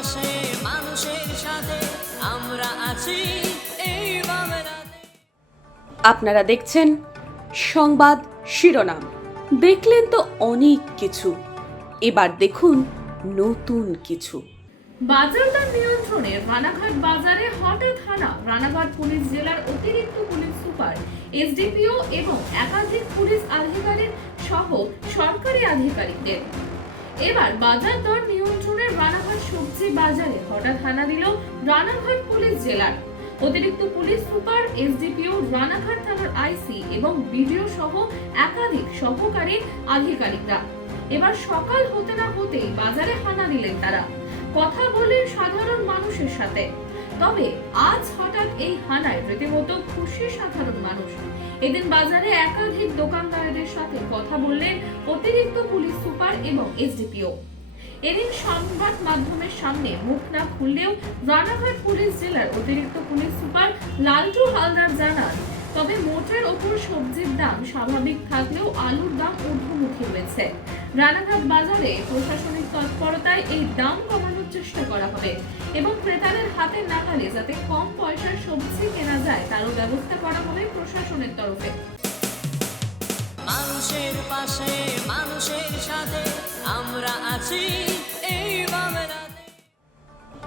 পাশে মানুষের সাথে আমরা আছি। এই আপনারা দেখছেন সংবাদ শিরোনাম। দেখলেন তো অনেক কিছু। এবার দেখুন নতুন কিছু। বাজারদার নিয়ন্ত্রণে রানাঘাট বাজারে হঠাৎ হানা। রানাঘাট পুলিশ জেলার অতিরিক্ত পুলিশ সুপার এসডিপিও এবং একাধিক পুলিশ আধিকারিক সহ সরকারি আধিকারিকদের। এবার বাজার দর নিয়ন্ত্রণে রানাঘাট বাজারে হঠাৎ হানা দিল রানাঘাট পুলিশ জেলার। অতিরিক্ত পুলিশ সুপার, এসডিপিও, রানাঘাট থানার আইসি এবং বিডিও সহ একাধিক সহকারী আধিকারিকরা। এবার সকাল হতে না হতেই বাজারে হানা দিলেন তারা। কথা বলেন সাধারণ মানুষের সাথে। তবে আজ হঠাৎ এই হানায় রীতিমতো খুশি সাধারণ মানুষ। এদিন বাজারে একাধিক দোকানদারদের সাথে কথা বললেন অতিরিক্ত পুলিশ সুপার এবং এসডিপিও। এদিন সংবাদ মাধ্যমের সামনে মুখ না খুললেও রানাঘাট পুলিশ জেলার অতিরিক্ত পুলিশ সুপার লালটু হালদার জানান, তবে মোটের ওপর সবজির দাম স্বাভাবিক থাকলেও আলুর দাম ঊর্ধ্বমুখী হয়েছে। রানাঘাট বাজারে প্রশাসনিক তৎপরতায় এই দাম কমানোর চেষ্টা করা হবে এবং ক্রেতাদের হাতে নাগালে যাতে কম পয়সার সবজি কেনা যায় তারও ব্যবস্থা করা হবে প্রশাসনের তরফে। মানুষের পাশে, মানুষের সাথে আমরা আছি।